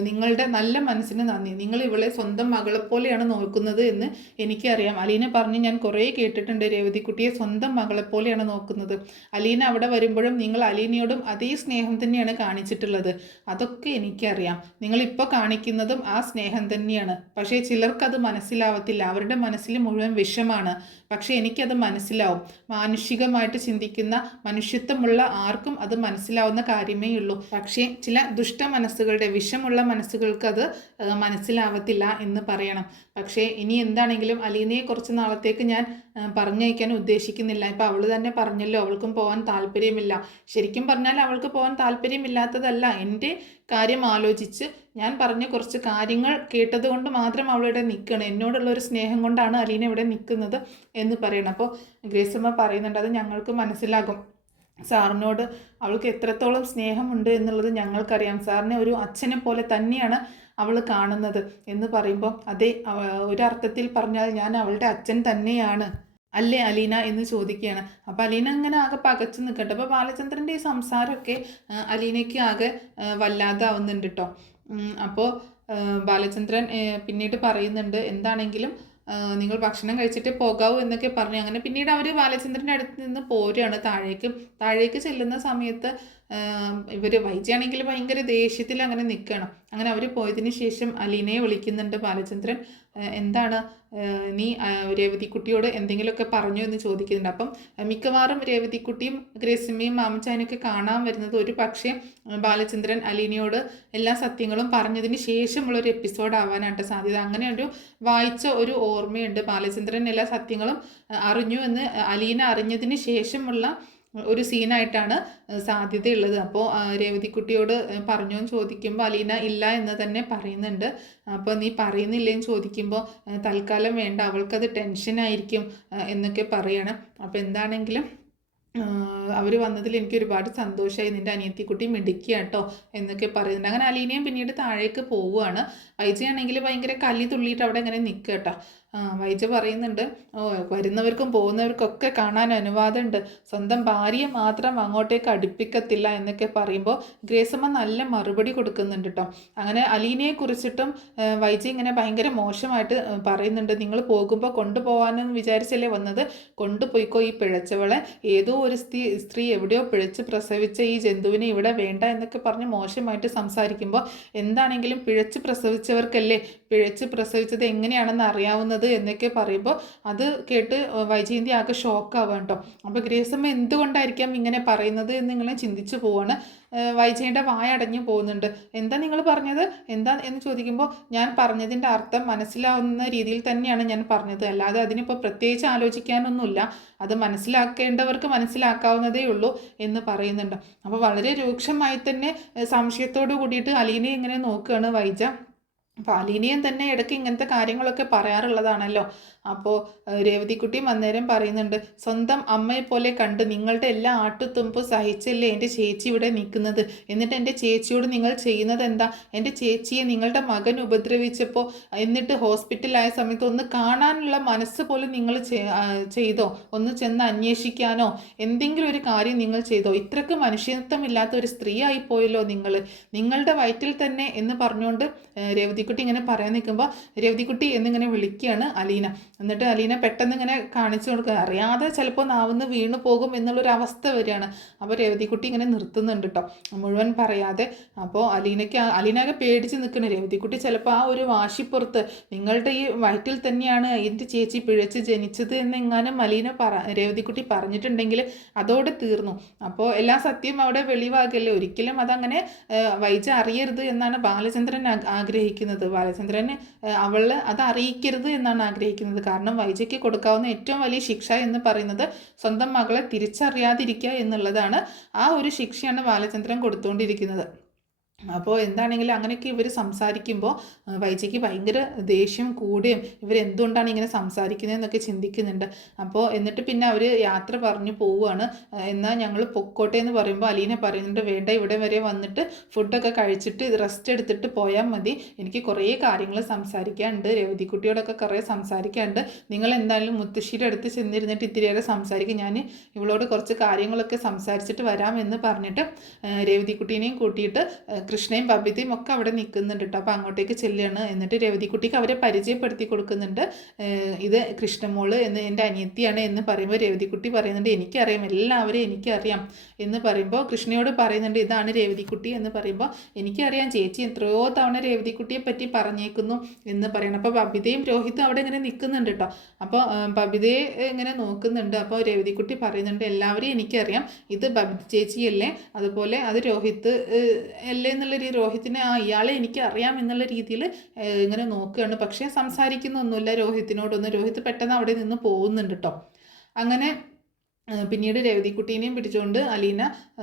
നിങ്ങളുടെ നല്ല മനസ്സിന് നന്ദി. നിങ്ങൾ ഇവളെ സ്വന്തം മകളെപ്പോലെയാണ് നോക്കുന്നത് എന്ന് എനിക്കറിയാം. അലീന പറഞ്ഞ് ഞാൻ കുറേ കേട്ടിട്ടുണ്ട്, രേവതിക്കുട്ടിയെ സ്വന്തം മകളെപ്പോലെയാണ് നോക്കുന്നത്. അലീന അവിടെ വരുമ്പോഴും നിങ്ങൾ അലീനയോടും അതേ സ്നേഹം തന്നെയാണ് കാണിച്ചിട്ടുള്ളത്. അതൊക്കെ എനിക്കറിയാം. നിങ്ങളിപ്പോൾ കാണിക്കുന്നതും ആ സ്നേഹം തന്നെയാണ്. പക്ഷേ ചിലർക്കത് മനസ്സിലാവത്തില്ല. അവരുടെ മനസ്സിൽ മുഴുവൻ വിഷമാണ്. പക്ഷേ എനിക്കത് മനസ്സിലാവും. മാനുഷികമായിട്ട് ചിന്തിക്കുന്ന, മനുഷ്യത്വമുള്ള ആർക്കും അത് മനസ്സിലാവുന്ന കാര്യമേ ഉള്ളൂ. പക്ഷേ ചില ദുഷ്ട മനസ്സുകളുടെ, വിഷമുള്ള മനസ്സുകൾക്ക് അത് മനസ്സിലാവത്തില്ല എന്ന് പറയണം. പക്ഷേ ഇനി എന്താണെങ്കിലും അലീനയെ കുറച്ച് നാളത്തേക്ക് ഞാൻ പറഞ്ഞയക്കാൻ ഉദ്ദേശിക്കുന്നില്ല. ഇപ്പം അവൾ തന്നെ പറഞ്ഞല്ലോ അവൾക്കും പോകാൻ താല്പര്യമില്ല. ശരിക്കും പറഞ്ഞാൽ അവൾക്ക് പോകാൻ താല്പര്യമില്ലാത്തതല്ല, എൻ്റെ കാര്യം ആലോചിച്ച് ഞാൻ പറഞ്ഞ കുറച്ച് കാര്യങ്ങൾ കേട്ടത് കൊണ്ട് മാത്രം അവളിവിടെ നിൽക്കണം. എന്നോടുള്ള ഒരു സ്നേഹം കൊണ്ടാണ് അലീന ഇവിടെ നിൽക്കുന്നത് എന്ന് പറയണം. അപ്പോൾ ഗ്രേസമ്മ പറയുന്നുണ്ട്, അത് ഞങ്ങൾക്ക് മനസ്സിലാകും. സാറിനോട് അവൾക്ക് എത്രത്തോളം സ്നേഹമുണ്ട് എന്നുള്ളത് ഞങ്ങൾക്കറിയാം. സാറിനെ ഒരു അച്ഛനെ പോലെ തന്നെയാണ് അവൾ കാണുന്നത് എന്ന് പറയുമ്പോൾ, അതെ, ഒരർത്ഥത്തിൽ പറഞ്ഞാൽ ഞാൻ അവളുടെ അച്ഛൻ തന്നെയാണ് അല്ലേ അലീന എന്ന് ചോദിക്കുകയാണ്. അപ്പോൾ അലീന അങ്ങനെ ആകെ പകച്ചു നിൽക്കട്ടെ. അപ്പോൾ ബാലചന്ദ്രൻ്റെ ഈ സംസാരമൊക്കെ അലീനയ്ക്ക് ആകെ വല്ലാതെ ആവുന്നുണ്ട് കേട്ടോ. അപ്പോൾ ബാലചന്ദ്രൻ പിന്നീട് പറയുന്നുണ്ട്, എന്താണെങ്കിലും നിങ്ങൾ ഭക്ഷണം കഴിച്ചിട്ട് പോകാവൂ എന്നൊക്കെ പറഞ്ഞു. അങ്ങനെ പിന്നീട് അവർ ബാലചന്ദ്രൻ്റെ അടുത്ത് നിന്ന് പോരുകയാണ് താഴേക്ക് ചെല്ലുന്ന സമയത്ത് ഇവർ വൈജയാണെങ്കിൽ ഭയങ്കര ദേഷ്യത്തിൽ അങ്ങനെ നിൽക്കണം. അങ്ങനെ അവർ പോയതിന് ശേഷം അലീനയെ വിളിക്കുന്നുണ്ട് ബാലചന്ദ്രൻ. എന്താണ് നീ രേവതിക്കുട്ടിയോട് എന്തെങ്കിലുമൊക്കെ പറഞ്ഞു എന്ന് ചോദിക്കുന്നുണ്ട്. അപ്പം മിക്കവാറും രേവതിക്കുട്ടിയും ഗ്രേസിമ്മയും മാമച്ചാനൊക്കെ കാണാൻ വരുന്നത് ഒരു പക്ഷേ ബാലചന്ദ്രൻ അലീനയോട് എല്ലാ സത്യങ്ങളും പറഞ്ഞതിന് ശേഷമുള്ളൊരു എപ്പിസോഡ് ആവാനായിട്ട് സാധ്യത. അങ്ങനെ ഒരു വായിച്ച ഒരു ഓർമ്മയുണ്ട്. ബാലചന്ദ്രൻ എല്ലാ സത്യങ്ങളും അറിഞ്ഞു എന്ന് അലീന അറിഞ്ഞതിന് ശേഷമുള്ള ഒരു സീനായിട്ടാണ് സാധ്യതയുള്ളത്. അപ്പോൾ രേവതിക്കുട്ടിയോട് പറഞ്ഞു എന്ന് ചോദിക്കുമ്പോൾ അലീന ഇല്ല എന്ന് തന്നെ പറയുന്നുണ്ട്. അപ്പോൾ നീ പറയുന്നില്ലേന്ന് ചോദിക്കുമ്പോൾ തൽക്കാലം വേണ്ട, അവൾക്കത് ടെൻഷനായിരിക്കും എന്നൊക്കെ പറയണം. അപ്പോൾ എന്താണെങ്കിലും അവർ വന്നതിൽ എനിക്ക് ഒരുപാട് സന്തോഷമായി. നിൻ്റെ അനിയത്തിക്കുട്ടി മിടുക്കിയ കേട്ടോ എന്നൊക്കെ പറയുന്നുണ്ട്. അങ്ങനെ അലീനയും പിന്നീട് താഴേക്ക് പോവുകയാണ്. വൈജയാണെങ്കിൽ ഭയങ്കര കലി തുള്ളിയിട്ട് അവിടെ ഇങ്ങനെ നിൽക്കുക കേട്ടോ. വൈജ പറയുന്നുണ്ട്, വരുന്നവർക്കും പോകുന്നവർക്കൊക്കെ കാണാൻ അനുവാദമുണ്ട്, സ്വന്തം ഭാര്യയെ മാത്രം അങ്ങോട്ടേക്ക് അടുപ്പിക്കത്തില്ല എന്നൊക്കെ പറയുമ്പോൾ ഗ്രേസമ്മ നല്ല മറുപടി കൊടുക്കുന്നുണ്ട് കേട്ടോ. അങ്ങനെ അലീനയെ കുറിച്ചിട്ടും വൈജ ഇങ്ങനെ ഭയങ്കര മോശമായിട്ട് പറയുന്നുണ്ട്. നിങ്ങൾ പോകുമ്പോൾ കൊണ്ടുപോകാനെന്ന് വിചാരിച്ചല്ലേ വന്നത്, കൊണ്ടുപോയിക്കോ ഈ പിഴച്ചവളെ. ഏതോ ഒരു സ്ത്രീ എവിടെയോ പിഴച്ച് പ്രസവിച്ച ഈ ജന്തുവിനെ ഇവിടെ വേണ്ട എന്നൊക്കെ പറഞ്ഞ് മോശമായിട്ട് സംസാരിക്കുമ്പോൾ, എന്താണെങ്കിലും പിഴച്ച് പ്രസവിച്ചവർക്കല്ലേ പിഴച്ച് പ്രസവിച്ചത് എങ്ങനെയാണെന്ന് അറിയാവുന്നത് എന്നൊക്കെ പറയുമ്പോൾ അത് കേട്ട് വൈജയന്തി ആകെ ഷോക്കാവാം കേട്ടോ. അപ്പോൾ ഗ്രേസമ്മ എന്തുകൊണ്ടായിരിക്കാം ഇങ്ങനെ പറയുന്നത് എന്ന് നിങ്ങളെ ചിന്തിച്ചു പോവാണ്. വൈജയൻ്റെ വായടഞ്ഞു പോകുന്നുണ്ട്. എന്താ നിങ്ങൾ പറഞ്ഞത് എന്താ എന്ന് ചോദിക്കുമ്പോൾ, ഞാൻ പറഞ്ഞതിൻ്റെ അർത്ഥം മനസ്സിലാവുന്ന രീതിയിൽ തന്നെയാണ് ഞാൻ പറഞ്ഞത്, അല്ലാതെ അതിനിപ്പോൾ പ്രത്യേകിച്ച് ആലോചിക്കാനൊന്നുമില്ല, അത് മനസ്സിലാക്കേണ്ടവർക്ക് മനസ്സിലാക്കാവുന്നതേ ഉള്ളൂ എന്ന് പറയുന്നുണ്ട്. അപ്പോൾ വളരെ രൂക്ഷമായി തന്നെ സംശയത്തോടു കൂടിയിട്ട് അലീനയെ ഇങ്ങനെ നോക്കുകയാണ് വൈജ. അപ്പോൾ അലീനയും തന്നെ ഇടയ്ക്ക് ഇങ്ങനത്തെ കാര്യങ്ങളൊക്കെ പറയാറുള്ളതാണല്ലോ. അപ്പോൾ രേവതിക്കുട്ടിയും അന്നേരം പറയുന്നുണ്ട്, സ്വന്തം അമ്മയെ പോലെ കണ്ട് നിങ്ങളുടെ എല്ലാ ആട്ടുത്തുമ്പും സഹിച്ചല്ലേ എൻ്റെ ചേച്ചി ഇവിടെ നിൽക്കുന്നത്. എന്നിട്ട് എൻ്റെ ചേച്ചിയോട് നിങ്ങൾ ചെയ്യുന്നത് എന്താ? എൻ്റെ ചേച്ചിയെ നിങ്ങളുടെ മകൻ ഉപദ്രവിച്ചപ്പോൾ എന്നിട്ട് ഹോസ്പിറ്റലായ സമയത്ത് ഒന്ന് കാണാനുള്ള മനസ്സ് പോലും നിങ്ങൾ ചെയ്തോ? ഒന്ന് ചെന്ന് അന്വേഷിക്കാനോ എന്തെങ്കിലും ഒരു കാര്യം നിങ്ങൾ ചെയ്തോ? ഇത്രയ്ക്ക് മനുഷ്യത്വമില്ലാത്ത ഒരു സ്ത്രീ ആയിപ്പോയല്ലോ നിങ്ങളുടെ വയറ്റിൽ തന്നെ എന്ന് പറഞ്ഞുകൊണ്ട് രേവതിക്കുട്ടി ഇങ്ങനെ പറയാൻ നിൽക്കുമ്പോൾ രേവതിക്കുട്ടി എന്നിങ്ങനെ വിളിക്കുകയാണ് അലീന. എന്നിട്ട് അലീന പെട്ടെന്ന് ഇങ്ങനെ കാണിച്ചു കൊടുക്കുക, അറിയാതെ ചിലപ്പോൾ നാവുന്ന് വീണു പോകും എന്നുള്ളൊരു അവസ്ഥ വരികയാണ്. അപ്പോൾ രേവതിക്കുട്ടി ഇങ്ങനെ നിർത്തുന്നുണ്ട് കേട്ടോ, മുഴുവൻ പറയാതെ. അപ്പോൾ അലീനയൊക്കെ പേടിച്ച് നിൽക്കണം. രേവതിക്കുട്ടി ചിലപ്പോൾ ആ ഒരു വാശിപ്പുറത്ത് നിങ്ങളുടെ ഈ വയറ്റിൽ തന്നെയാണ് എൻ്റെ ചേച്ചി പിഴച്ച് ജനിച്ചത് എന്നെങ്ങാനും രേവതിക്കുട്ടി പറഞ്ഞിട്ടുണ്ടെങ്കിൽ അതോടെ തീർന്നു. അപ്പോൾ എല്ലാ സത്യം അവിടെ വെളിവാകല്ലേ. ഒരിക്കലും അതങ്ങനെ വൈജ അറിയരുത് എന്നാണ് ബാലചന്ദ്രൻ ആഗ്രഹിക്കുന്നത്. ബാലചന്ദ്രന് അവള് അത് അറിയിക്കരുത് എന്നാണ് ആഗ്രഹിക്കുന്നത്. കാരണം വൈജയ്ക്ക് കൊടുക്കാവുന്ന ഏറ്റവും വലിയ ശിക്ഷ എന്ന് പറയുന്നത് സ്വന്തം മകളെ തിരിച്ചറിയാതിരിക്കുക എന്നുള്ളതാണ്. ആ ഒരു ശിക്ഷയാണ് ബാലചന്ദ്രൻ കൊടുത്തുകൊണ്ടിരിക്കുന്നത്. അപ്പോൾ എന്താണെങ്കിലും അങ്ങനെയൊക്കെ ഇവർ സംസാരിക്കുമ്പോൾ വൈജയ്ക്ക് ഭയങ്കര ദേഷ്യം കൂടുകയും ഇവരെന്തുകൊണ്ടാണ് ഇങ്ങനെ സംസാരിക്കുന്നതെന്നൊക്കെ ചിന്തിക്കുന്നുണ്ട്. അപ്പോൾ എന്നിട്ട് പിന്നെ അവർ യാത്ര പറഞ്ഞു പോവുകയാണ്. എന്നാൽ ഞങ്ങൾ പൊക്കോട്ടെ എന്ന് പറയുമ്പോൾ അലീന പറയുന്നുണ്ട്, വേണ്ട, ഇവിടെ വരെ വന്നിട്ട് ഫുഡൊക്കെ കഴിച്ചിട്ട് റെസ്റ്റ് എടുത്തിട്ട് പോയാൽ മതി, എനിക്ക് കുറേ കാര്യങ്ങൾ സംസാരിക്കാനുണ്ട്, രേവതിക്കുട്ടിയോടൊക്കെ കുറേ സംസാരിക്കാനുണ്ട്, നിങ്ങൾ എന്തായാലും മുത്തശ്ശിയുടെ അടുത്ത് ചെന്നിരുന്നിട്ട് ഇത്തിരിയേറെ സംസാരിക്കും, ഞാൻ ഇവളോട് കുറച്ച് കാര്യങ്ങളൊക്കെ സംസാരിച്ചിട്ട് വരാമെന്ന് പറഞ്ഞിട്ട് രേവതിക്കുട്ടീനെയും കൂട്ടിയിട്ട് കൃഷ്ണയും ബബിതയും ഒക്കെ അവിടെ നിൽക്കുന്നുണ്ട് കേട്ടോ. അപ്പോൾ അങ്ങോട്ടേക്ക് ചെല്ലുകയാണ്. എന്നിട്ട് രേവതിക്കുട്ടിക്ക് അവരെ പരിചയപ്പെടുത്തി കൊടുക്കുന്നുണ്ട്. ഇത് കൃഷ്ണമോള് എന്ന് എൻ്റെ അനിയത്തിയാണ് എന്ന് പറയുമ്പോൾ രേവതിക്കുട്ടി പറയുന്നുണ്ട്, എനിക്കറിയാം, എല്ലാവരെയും എനിക്കറിയാം എന്ന് പറയുമ്പോൾ കൃഷ്ണയോട് പറയുന്നുണ്ട്, ഇതാണ് രേവതിക്കുട്ടി എന്ന് പറയുമ്പോൾ എനിക്കറിയാം, ചേച്ചി എത്രയോ തവണ രേവതിക്കുട്ടിയെ പറ്റി പറഞ്ഞേക്കുന്നു എന്ന് പറയണം. അപ്പോൾ ബബിതയും രോഹിത്തും അവിടെ ഇങ്ങനെ നിൽക്കുന്നുണ്ട് കേട്ടോ. അപ്പോൾ ബബിതയെ ഇങ്ങനെ നോക്കുന്നുണ്ട്. അപ്പോൾ രേവതിക്കുട്ടി പറയുന്നുണ്ട്, എല്ലാവരെയും എനിക്കറിയാം, ഇത് ബബിത ചേച്ചിയല്ലേ, അതുപോലെ അത് രോഹിത്ത് അല്ലേ എന്നുള്ള രോഹിത്തിനെ ഇയാളെ എനിക്ക് അറിയാം എന്നുള്ള രീതിയിൽ ഇങ്ങനെ നോക്കുകയാണ്. പക്ഷേ സംസാരിക്കുന്നൊന്നുമില്ല രോഹിത്തിനോടൊന്നും. രോഹിത്ത് പെട്ടെന്ന് അവിടെ നിന്ന് പോകുന്നുണ്ട് കേട്ടോ. അങ്ങനെ പിന്നീട് രേവതിക്കുട്ടീനെയും പിടിച്ചുകൊണ്ട് അലീന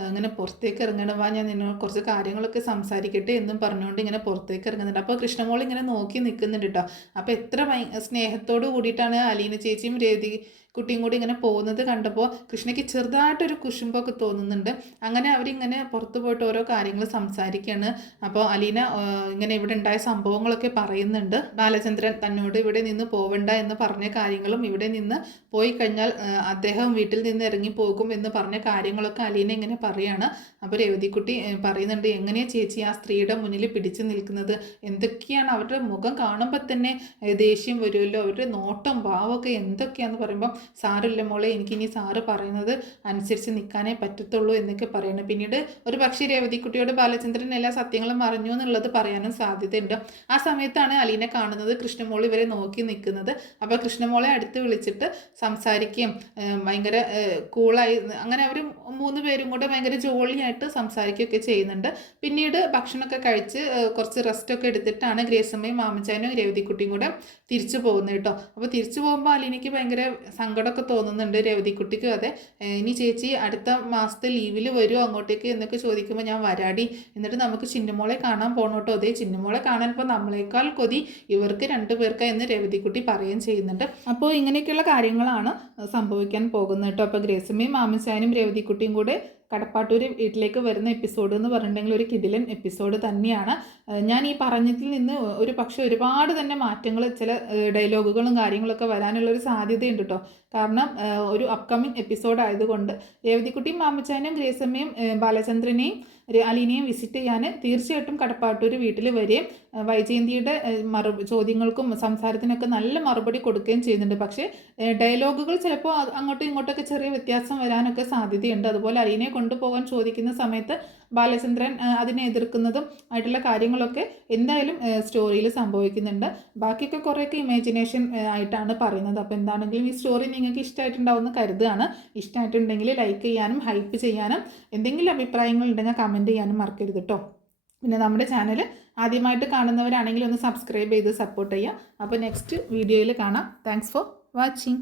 ഇങ്ങനെ പുറത്തേക്ക് ഇറങ്ങണം, വാ, ഞാൻ നിന്നോട് കുറച്ച് കാര്യങ്ങളൊക്കെ സംസാരിക്കട്ടെ എന്നും പറഞ്ഞുകൊണ്ട് ഇങ്ങനെ പുറത്തേക്ക് ഇറങ്ങുന്നുണ്ട്. അപ്പോൾ കൃഷ്ണമോൾ ഇങ്ങനെ നോക്കി നിൽക്കുന്നുണ്ട് കേട്ടോ. അപ്പോൾ എത്ര സ്നേഹത്തോട് കൂടിയിട്ടാണ് അലീന ചേച്ചിയും കുട്ടിയും കൂടി ഇങ്ങനെ പോകുന്നത് കണ്ടപ്പോൾ കൃഷ്ണയ്ക്ക് ചെറുതായിട്ടൊരു കുശുമ്പൊക്കെ തോന്നുന്നുണ്ട്. അങ്ങനെ അവരിങ്ങനെ പുറത്തു പോയിട്ട് ഓരോ കാര്യങ്ങൾ സംസാരിക്കുകയാണ്. അപ്പോൾ അലീന ഇങ്ങനെ ഇവിടെ ഉണ്ടായ സംഭവങ്ങളൊക്കെ പറയുന്നുണ്ട്. ബാലചന്ദ്രൻ തന്നോട് ഇവിടെ നിന്ന് പോവണ്ട എന്ന് പറഞ്ഞ കാര്യങ്ങളും ഇവിടെ നിന്ന് പോയി കഴിഞ്ഞാൽ അദ്ദേഹം വീട്ടിൽ നിന്ന് ഇറങ്ങിപ്പോകും എന്ന് പറഞ്ഞ കാര്യങ്ങളൊക്കെ അലീന ഇങ്ങനെ പറയുകയാണ്. അപ്പോൾ രേവതിക്കുട്ടി പറയുന്നുണ്ട്, എങ്ങനെയാണ് ചേച്ചി ആ സ്ത്രീയുടെ മുന്നിൽ പിടിച്ചു നിൽക്കുന്നത്, എന്തൊക്കെയാണ് അവരുടെ മുഖം കാണുമ്പോൾ തന്നെ ദേഷ്യം വരുമല്ലോ, അവരുടെ നോട്ടം ഭാവമൊക്കെ എന്തൊക്കെയാണെന്ന് പറയുമ്പോൾ സാറില്ല മോളെ, എനിക്കിനി സാറ് പറയുന്നത് അനുസരിച്ച് നിൽക്കാനേ പറ്റത്തുള്ളൂ എന്നൊക്കെ പറയണം. പിന്നീട് ഒരു പക്ഷേ രേവതിക്കുട്ടിയോട് ബാലചന്ദ്രൻ എല്ലാ സത്യങ്ങളും അറിഞ്ഞു എന്നുള്ളത് പറയാനും സാധ്യതയുണ്ട്. ആ സമയത്താണ് അലീനെ കാണുന്നത് കൃഷ്ണമോൾ ഇവരെ നോക്കി നിൽക്കുന്നത്. അപ്പോൾ കൃഷ്ണമോളെ അടുത്ത് വിളിച്ചിട്ട് സംസാരിക്കുകയും ഭയങ്കര കൂളായി അങ്ങനെ അവർ 3 പേരും കൂടെ ഭയങ്കര ജോളിയായിട്ട് സംസാരിക്കുകയൊക്കെ ചെയ്യുന്നുണ്ട്. പിന്നീട് ഭക്ഷണമൊക്കെ കഴിച്ച് കുറച്ച് റെസ്റ്റൊക്കെ എടുത്തിട്ടാണ് ഗ്രേസമ്മയും മാമച്ചാനും രേവതിക്കുട്ടിയും കൂടെ തിരിച്ചു പോകുന്നത് കേട്ടോ. അപ്പോൾ തിരിച്ചു പോകുമ്പോൾ അലീനയ്ക്ക് ഭയങ്കര സങ്കടമൊക്കെ തോന്നുന്നുണ്ട്. രേവതിക്കുട്ടിക്കും അതെ. ഇനി ചേച്ചി അടുത്ത മാസത്തെ ലീവിൽ വരുമോ അങ്ങോട്ടേക്ക് എന്നൊക്കെ ചോദിക്കുമ്പോൾ ഞാൻ വരാടി, എന്നിട്ട് നമുക്ക് ചിന്നമോളെ കാണാൻ പോകണോട്ടോ. അതേ, ചിന്നമോളെ കാണാൻ ഇപ്പോൾ നമ്മളെക്കാൾ കൊതി ഇവർക്ക് 2 പേർക്കാണ് എന്ന് രേവതിക്കുട്ടി പറയുകയും ചെയ്യുന്നുണ്ട്. അപ്പോൾ ഇങ്ങനെയൊക്കെയുള്ള കാര്യങ്ങളാണ് സംഭവിക്കാൻ പോകുന്നത് കേട്ടോ. അപ്പോൾ ഗ്രേസമ്മയും മാമച്ചാനും രേവതിക്കുട്ടിയും കൂടെ കടപ്പാട്ടൂർ വീട്ടിലേക്ക് വരുന്ന എപ്പിസോഡ് എന്ന് പറഞ്ഞിട്ടുണ്ടെങ്കിൽ ഒരു കിടിലൻ എപ്പിസോഡ് തന്നെയാണ്. ഞാൻ ഈ പറഞ്ഞതിൽ നിന്ന് ഒരു പക്ഷേ ഒരുപാട് തന്നെ മാറ്റങ്ങൾ, ചില ഡയലോഗുകളും കാര്യങ്ങളൊക്കെ വരാനുള്ളൊരു സാധ്യതയുണ്ട് കേട്ടോ. കാരണം ഒരു അപ്കമിങ് എപ്പിസോഡ് ആയതുകൊണ്ട് രേവതിക്കുട്ടിയും മാമച്ചാനും ഗ്രേസമ്മയും ബാലചന്ദ്രനെയും അലീനയും വിസിറ്റ് ചെയ്യാൻ തീർച്ചയായിട്ടും കടപ്പാട്ടൂർ വീട്ടിൽ വരികയും വൈജയന്തിയുടെ ചോദ്യങ്ങൾക്കും സംസാരത്തിനൊക്കെ നല്ല മറുപടി കൊടുക്കുകയും ചെയ്യുന്നുണ്ട്. പക്ഷേ ഡയലോഗുകൾ ചിലപ്പോൾ അങ്ങോട്ടും ഇങ്ങോട്ടൊക്കെ ചെറിയ വ്യത്യാസം വരാനൊക്കെ സാധ്യതയുണ്ട്. അതുപോലെ അലീനയെ കൊണ്ടുപോകാൻ ചോദിക്കുന്ന സമയത്ത് ബാലചന്ദ്രൻ അതിനെ എതിർക്കുന്നതും ആയിട്ടുള്ള കാര്യങ്ങളൊക്കെ എന്തായാലും സ്റ്റോറിയിൽ സംഭവിക്കുന്നുണ്ട്. ബാക്കിയൊക്കെ കുറേയൊക്കെ ഇമാജിനേഷൻ ആയിട്ടാണ് പറയുന്നത്. അപ്പോൾ എന്താണെങ്കിലും ഈ സ്റ്റോറി നിങ്ങൾക്ക് ഇഷ്ടമായിട്ടുണ്ടാവുമെന്ന് കരുതുകയാണ്. ഇഷ്ടമായിട്ടുണ്ടെങ്കിൽ ലൈക്ക് ചെയ്യാനും ഹൈപ്പ് ചെയ്യാനും എന്തെങ്കിലും അഭിപ്രായങ്ങൾ ഉണ്ടെങ്കിൽ കമൻറ്റ് ചെയ്യാനും മറക്കരുത് കേട്ടോ. പിന്നെ നമ്മുടെ ചാനൽ ആദ്യമായിട്ട് കാണുന്നവരാണെങ്കിൽ ഒന്ന് സബ്സ്ക്രൈബ് ചെയ്ത് സപ്പോർട്ട് ചെയ്യുക. അപ്പോൾ നെക്സ്റ്റ് വീഡിയോയിൽ കാണാം. Thanks for watching.